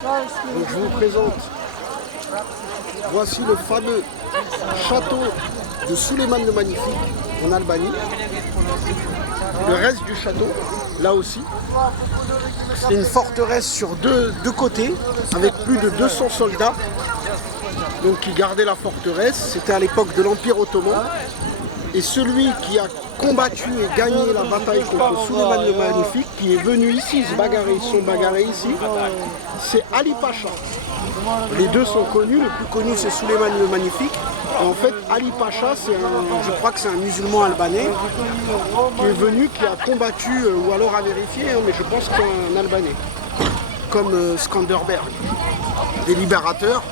Donc je vous présente, voici le fameux château de Suleiman le Magnifique en Albanie. Le reste du château, là aussi, c'est une forteresse sur deux côtés avec plus de 200 soldats donc, qui gardaient la forteresse. C'était à l'époque de l'Empire ottoman. Et celui qui a combattu et gagné la bataille contre Suleiman le Magnifique, qui est venu ici se bagarrer, ils sont bagarrés ici, c'est Ali Pacha. Les deux sont connus, le plus connu c'est Suleiman le Magnifique. Et en fait, Ali Pacha, je crois que c'est un musulman albanais qui est venu, qui a combattu, ou alors à vérifier, mais je pense que c'est un Albanais, comme Skanderberg, des libérateurs.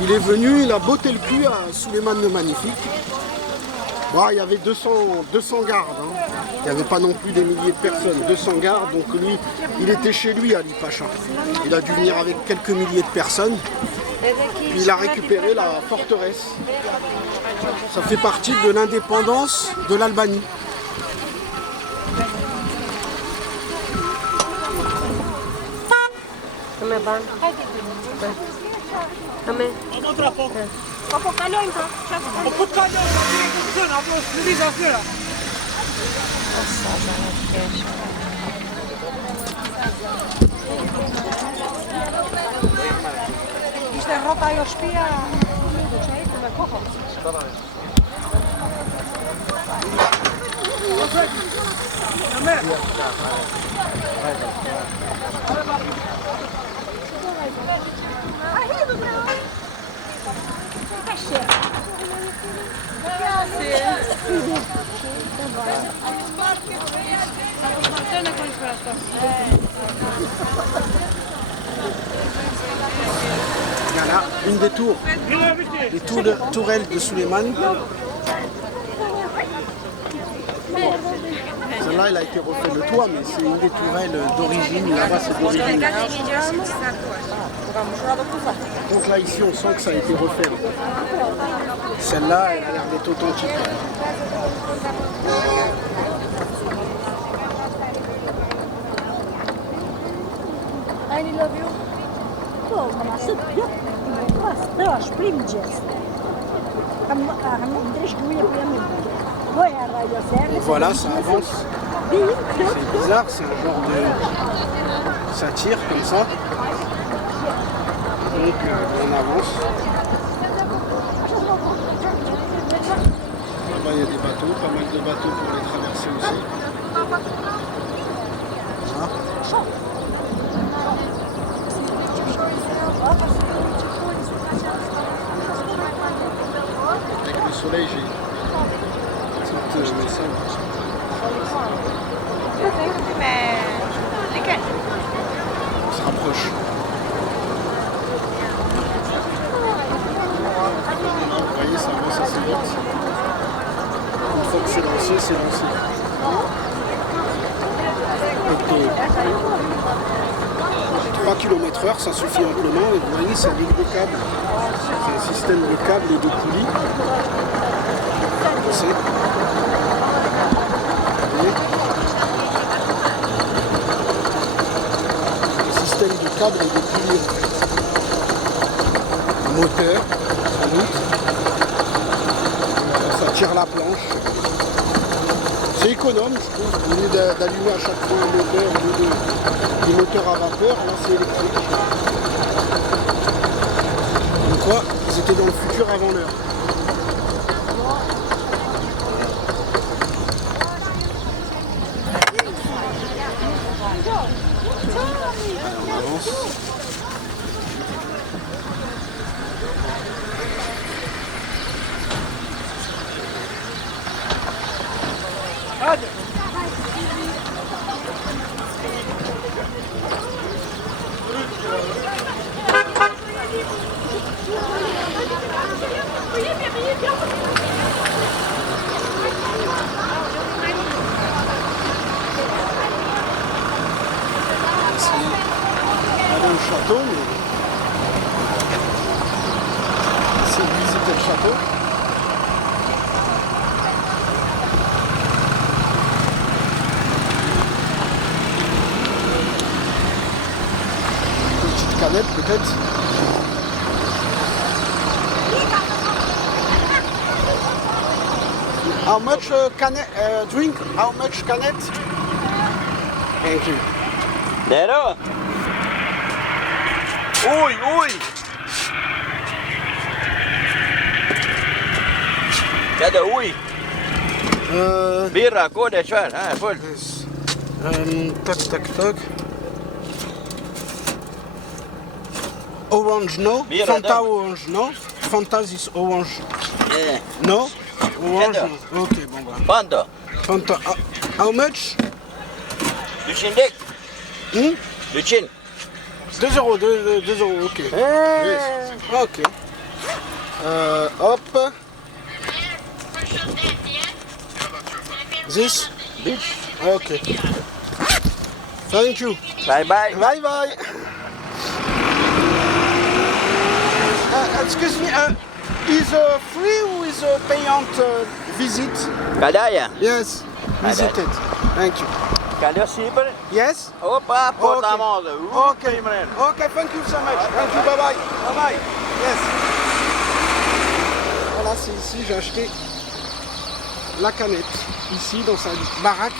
Il est venu, il a botté le cul à Suleiman le Magnifique. Bon, il y avait 200 gardes, hein. Il n'y avait pas non plus des milliers de personnes, 200 gardes, donc lui, il était chez lui, Ali Pacha. Il a dû venir avec quelques milliers de personnes, puis il a récupéré la forteresse. Ça fait partie de l'indépendance de l'Albanie. Voilà, une des tours, les tourelles de Suleiman. Celle-là, elle a été refait le toit, mais c'est une des tourelles d'origine. Là-bas, c'est d'origine. Donc là, ici, on sent que ça a été refait. Celle-là, elle a l'air d'être authentique. I love you. Oh, ma sypia. Straż, primdziec. Et voilà, ça avance. C'est bizarre, c'est un genre de... Ça tire comme ça. Donc on avance. Là-bas il y a des bateaux, pas mal de bateaux pour les traverser aussi. Voilà. Avec le soleil, j'ai tout ça. On se rapproche. Vous voyez, ça avance assez vite. Une fois que c'est lancé, c'est lancé. Donc, 3 km/h, ça suffit amplement. Et vous voyez, c'est une ligne de câbles. C'est un système de câbles et de poulies. Vous voyez, le système de câbles et de poulies. Un moteur, sans doute. Ça tire la planche. C'est économe, je trouve, au lieu d'allumer à chaque fois un moteur, au lieu des moteurs à vapeur, là c'est électrique. Donc quoi, ils étaient dans le futur avant l'heure. On avance. canette peut-être. How much drink? How much canette? Thank you. Nero. Ui, ui. Kada ui. Birra, kode, kör. Här, full. Yes. Tac. Orange no? Beer, Fanta Adam. orange no? Fanta is orange Eh, no? Orange Adam. no? Ok, bon bah. Fanta. Fanta. How much? Du kindik. Hmm? Du kin. 2 euros, 2 euros, ok. Yes. Ok. Hop. This? Bitch. Ok. Thank you. Bye bye. Bye bye. Excuse me, is free or is a payant visit? Kadaya. Yes, visited. Thank you. Kada siper. Yes? Hoppa, på Okay. tamale. Okay. Okay, thank you so much. Thank you, bye bye. Bye bye. Yes. Voilà, c'est ici, j'ai acheté la canette. Ici, dans sa baraque.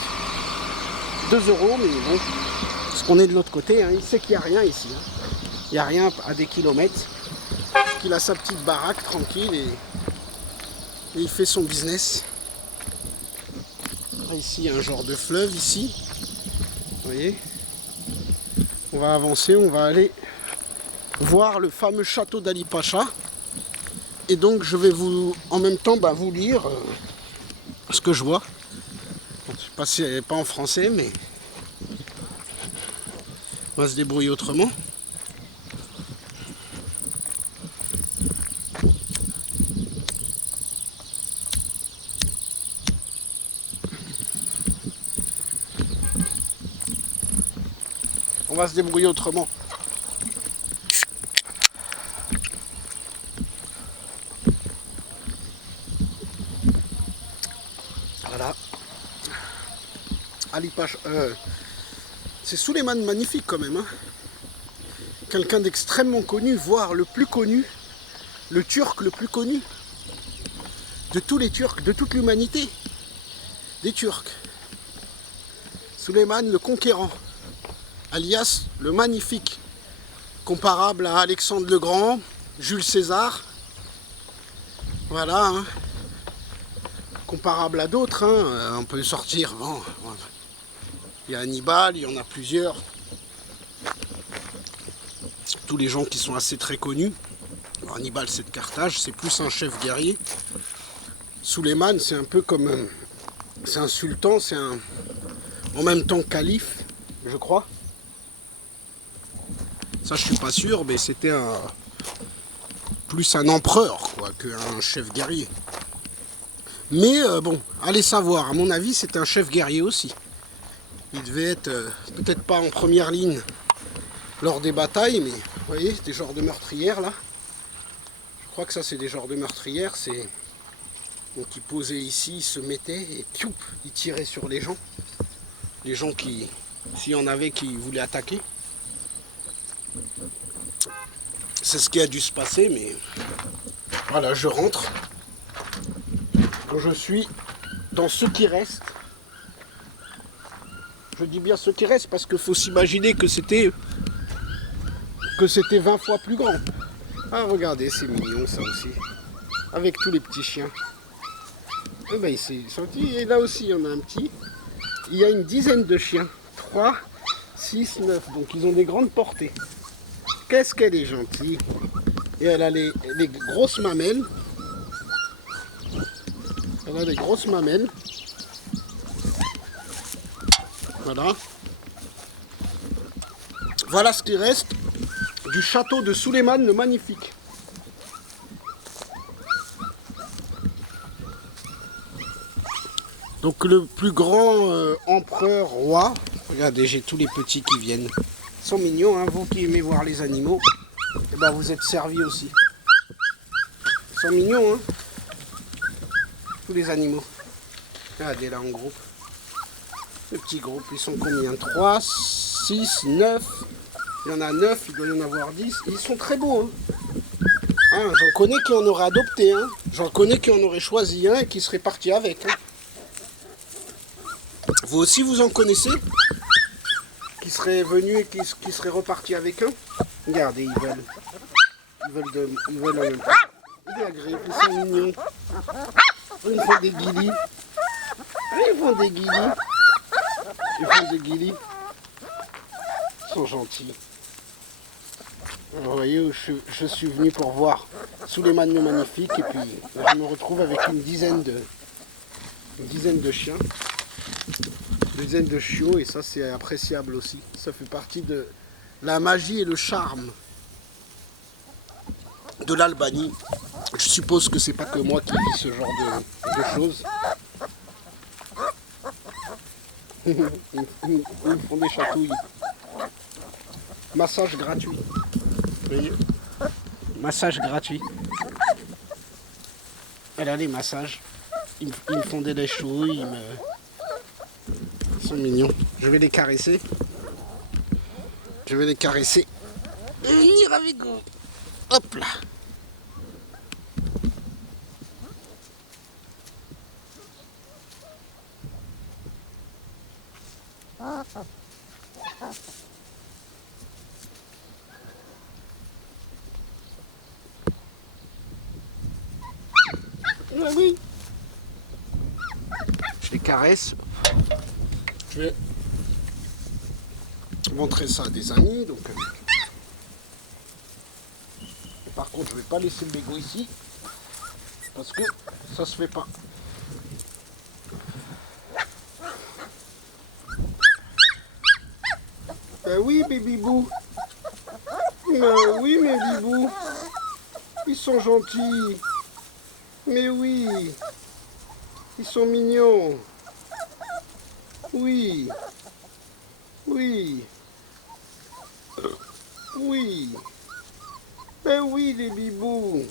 2 euros, mais bon. Parce qu'on est de l'autre côté, hein. Il sait qu'il n'y a rien ici. Hein. Il n'y a rien à des kilomètres. Il a sa petite baraque tranquille et il fait son business. Ici, il y a un genre de fleuve ici. Vous voyez? On va avancer, on va aller voir le fameux château d'Ali Pacha. Et donc je vais vous, en même temps, vous lire ce que je vois. Je ne sais pas si pas en français, mais on va se débrouiller autrement. On va se débrouiller autrement. Voilà. Ali Pacha. C'est Souleymane magnifique quand même. Hein. Quelqu'un d'extrêmement connu, voire le plus connu. Le Turc le plus connu. De tous les Turcs, de toute l'humanité. Des Turcs. Souleymane le Conquérant. Alias le Magnifique, comparable à Alexandre le Grand, Jules César, voilà, hein. Comparable à d'autres, hein. On peut sortir, bon, il y a Hannibal, il y en a plusieurs, tous les gens qui sont assez très connus. Alors, Hannibal c'est de Carthage, c'est plus un chef guerrier. Souleymane c'est un peu comme, c'est un sultan, c'est un, en même temps calife, je crois. Ça je suis pas sûr, mais c'était plus un empereur quoi qu'un chef guerrier. Mais bon, allez savoir, à mon avis c'était un chef guerrier aussi. Il devait être peut-être pas en première ligne lors des batailles, mais vous voyez, des genres de meurtrières là. Je crois que ça c'est des genres de meurtrières, c'est. Donc il posait ici, il se mettait et pioup, il tirait sur les gens. Les gens qui. S'il y en avait qui voulaient attaquer. C'est ce qui a dû se passer, mais voilà, je rentre. Je suis dans ce qui reste. Je dis bien ce qui reste parce qu'il faut s'imaginer que c'était 20 fois plus grand. Ah regardez, c'est mignon ça aussi. Avec tous les petits chiens. Et ben ici, et là aussi il y en a un petit. Il y a une dizaine de chiens. 3, 6, 9. Donc ils ont des grandes portées. Qu'est-ce qu'elle est gentille. Et elle a les grosses mamelles. Elle a des grosses mamelles. Voilà. Voilà ce qui reste du château de Souleymane le Magnifique. Donc le plus grand empereur roi. Regardez, j'ai tous les petits qui viennent. Ils sont mignons, hein, vous qui aimez voir les animaux, et ben vous êtes servis aussi. Ils sont mignons, hein, tous les animaux. Regardez là en groupe. Le petit groupe, ils sont combien? 3, 6, 9, Il y en a 9, il doit y en avoir 10. Ils sont très beaux. J'en connais qui en auraient adopté. J'en connais qui en auraient choisi un et qui seraient partis avec. Vous aussi, vous en connaissez? Qui seraient venus et qui seraient repartis avec un? Regardez, ils veulent en même temps. Ils agrippent, ils sont mignons. Ils font des guilis. Ils font des guilis. Ils font des guilis. Ils sont gentils. Alors, vous voyez, je suis venu pour voir Souleymane le Magnifique et puis je me retrouve avec une dizaine de chiens, une dizaine de chiots et ça c'est appréciable aussi. Ça fait partie de la magie et le charme de l'Albanie. Je suppose que c'est pas que moi qui vis ce genre de choses. Ils me font des chatouilles. Massage gratuit. Vous voyez? Massage gratuit. Voilà les massages. Ils me font des léchouilles. Ils sont mignons. Je vais les caresser. Je vais les caresser. Venir avec vous. Hop là. Ah oui. Je les caresse. Je vais montrer ça à des amis. Donc, par contre, je vais pas laisser le bégot ici parce que ça se fait pas. Oui, bébibou. Oui, mes bibous. Ils sont gentils. Mais oui. Ils sont mignons. Oui. Oui. Oui. Ben oui, les bibous.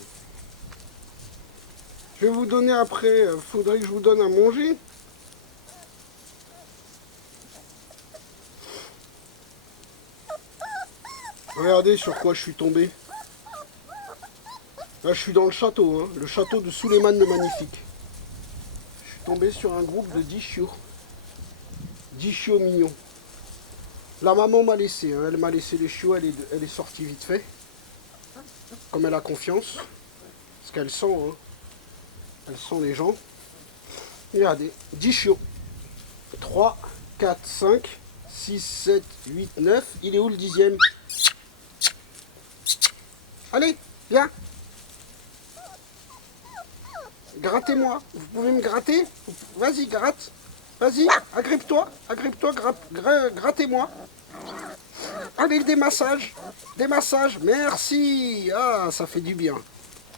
Je vais vous donner après. Faudrait que je vous donne à manger. Regardez sur quoi je suis tombé. Là, je suis dans le château, le château de Souleymane le Magnifique. Je suis tombé sur un groupe de 10 chiots. 10 chiots mignons. La maman m'a laissé, elle m'a laissé les chiots, elle est sortie vite fait. Comme elle a confiance. Parce qu'elle sent, elle sent les gens. Regardez, 10 chiots. 3, 4, 5, 6, 7, 8, 9. Il est où le 10e? Allez, viens. Grattez-moi. Vous pouvez me gratter? Vas-y, gratte. Vas-y, agrippe-toi. Agrippe-toi, grattez-moi. Allez, des massages. Des massages. Merci. Ah, ça fait du bien.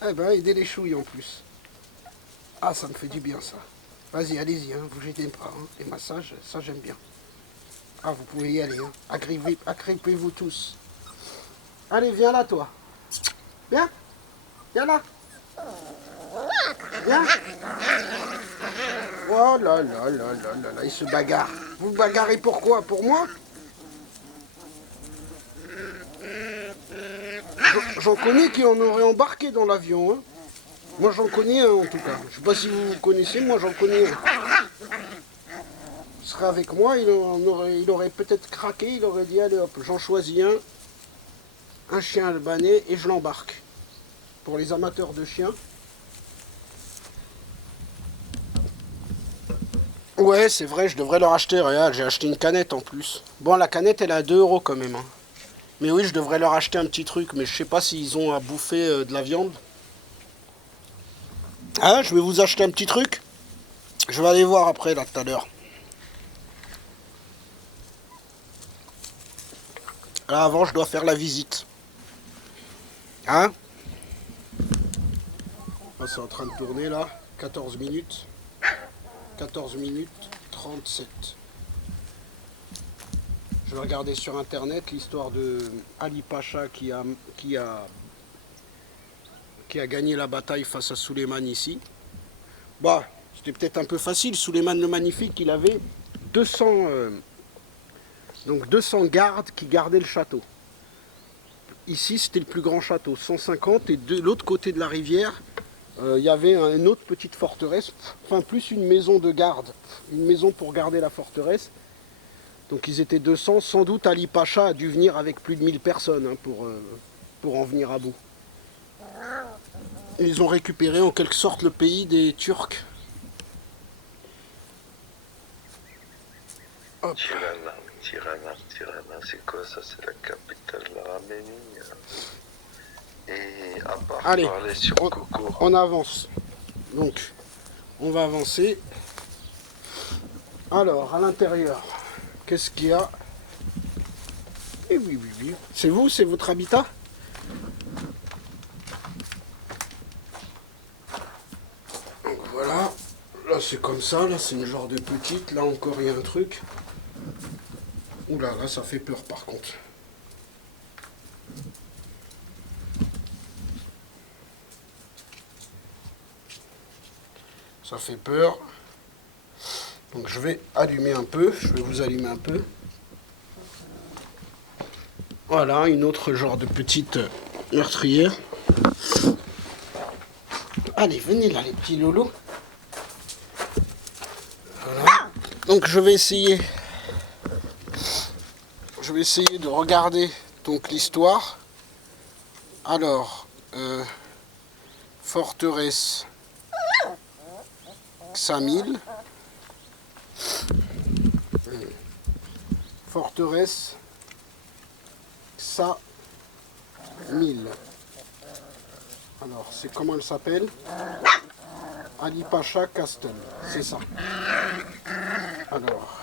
Eh ben, et des léchouilles en plus. Ah, ça me fait du bien, ça. Vas-y, allez-y, vous jetez pas. Les massages, ça, j'aime bien. Ah, vous pouvez y aller. Agrippez-vous tous. Allez, viens là, toi. Viens. Viens là. Viens. Oh là là là là là là, il se bagarre. Vous bagarrez pourquoi? Pour moi? J'en connais qui en auraient embarqué dans l'avion. Moi j'en connais un en tout cas. Je sais pas si vous connaissez, moi j'en connais un. Il serait avec moi, il aurait peut-être craqué, il aurait dit allez hop, j'en choisis un chien albanais et je l'embarque. Pour les amateurs de chiens. Ouais, c'est vrai, je devrais leur acheter. Regarde, j'ai acheté une canette en plus. Bon, la canette, elle est à 2 € quand même. Mais oui, je devrais leur acheter un petit truc. Mais je sais pas s'ils ont à bouffer de la viande. Ah, je vais vous acheter un petit truc. Je vais aller voir après, là, tout à l'heure. Là, avant, je dois faire la visite. Hein? Ah, c'est en train de tourner, là. 14 minutes. 14 minutes 37. Je vais regarder sur internet l'histoire de Ali Pacha qui a gagné la bataille face à Souleymane ici. Bah, c'était peut-être un peu facile. Souleymane le Magnifique, il avait 200 gardes qui gardaient le château. ici c'était le plus grand château, 150, et de l'autre côté de la rivière, il y avait une autre petite forteresse, enfin plus une maison de garde, une maison pour garder la forteresse. Donc ils étaient 200, sans doute Ali Pacha a dû venir avec plus de 1000 personnes hein, pour en venir à bout. Et ils ont récupéré en quelque sorte le pays des Turcs. Hop. Tirana, c'est quoi ça? C'est la capitale de l'Arménie. Et à part Allez, parler sur Coco. on avance. Donc, on va avancer. Alors, à l'intérieur, qu'est-ce qu'il y a? Eh oui. C'est vous, c'est votre habitat? Donc voilà. Là, c'est comme ça. Là, c'est une genre de petite. Là, encore, il y a un truc. Oula, là, ça fait peur, par contre. Ça fait peur. Donc je vais allumer un peu, je vais vous allumer un peu. Voilà, une autre genre de petite meurtrière. Allez, venez là les petits loulous. Voilà. Donc je vais essayer de regarder donc l'histoire. Alors, forteresse Ksamil. Forteresse Ksamil. Alors, c'est comment elle s'appelle? Ali Pacha Castle, c'est ça. Alors,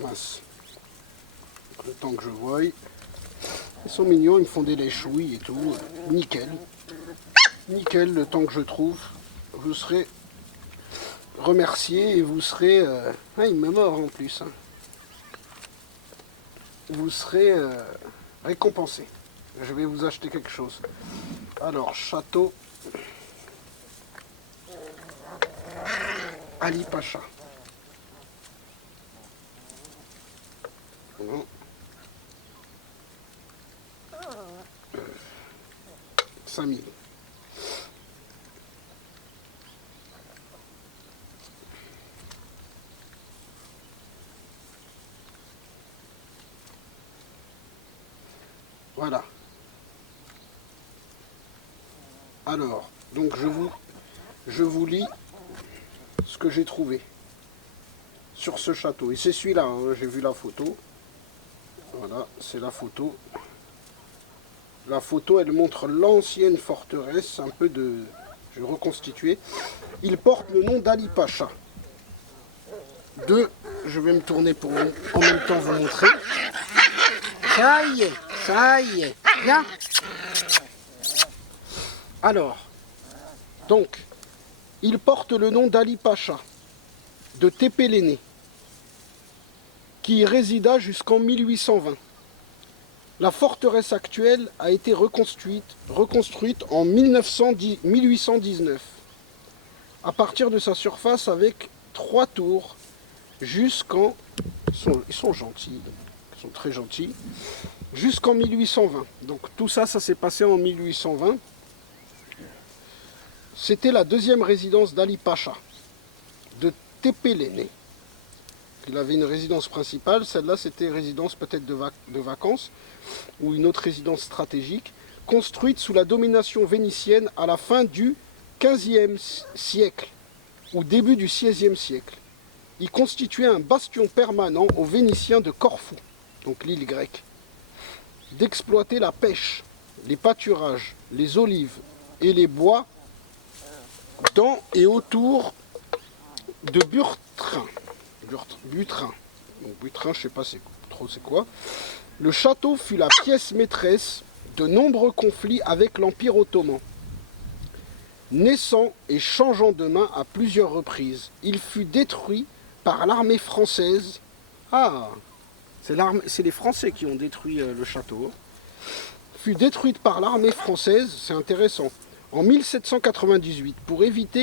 mince. Le temps que je voie. Ils sont mignons, ils me font des lèche-ouilles et tout. Nickel. Nickel, le temps que je trouve. Vous serez remercié et vous serez... Ah, il m'a mort en plus. Hein. Vous serez récompensé. Je vais vous acheter quelque chose. Alors, château Ali Pacha. Bon. 5000. Voilà. Alors, donc je vous lis ce que j'ai trouvé sur ce château. Et c'est celui-là, hein, j'ai vu la photo. Voilà, c'est la photo. La photo, elle montre l'ancienne forteresse, un peu de... Je vais reconstituer. Il porte le nom d'Ali Pacha. Je vais me tourner pour en même temps vous montrer. Ça y est, bien. Alors, donc, il porte le nom d'Ali Pacha, de Tepelene, qui y résida jusqu'en 1820. La forteresse actuelle a été reconstruite en 1819, à partir de sa surface avec 3 tours, jusqu'en... Ils sont gentils, ils sont très gentils, jusqu'en 1820. Donc tout ça, ça s'est passé en 1820. C'était la deuxième résidence d'Ali Pacha, de Tepelene. Il avait une résidence principale, celle-là c'était résidence peut-être de vacances, ou une autre résidence stratégique, construite sous la domination vénitienne à la fin du XVe siècle, ou début du XVIe siècle. Il constituait un bastion permanent aux Vénitiens de Corfou, donc l'île grecque, d'exploiter la pêche, les pâturages, les olives et les bois dans et autour de Butrin. Donc Butrin, je ne sais pas trop c'est quoi. Le château fut la pièce maîtresse de nombreux conflits avec l'Empire ottoman. Naissant et changeant de main à plusieurs reprises, il fut détruit par l'armée française. Ah, c'est les Français qui ont détruit le château. Fut détruite par l'armée française, c'est intéressant, en 1798 pour éviter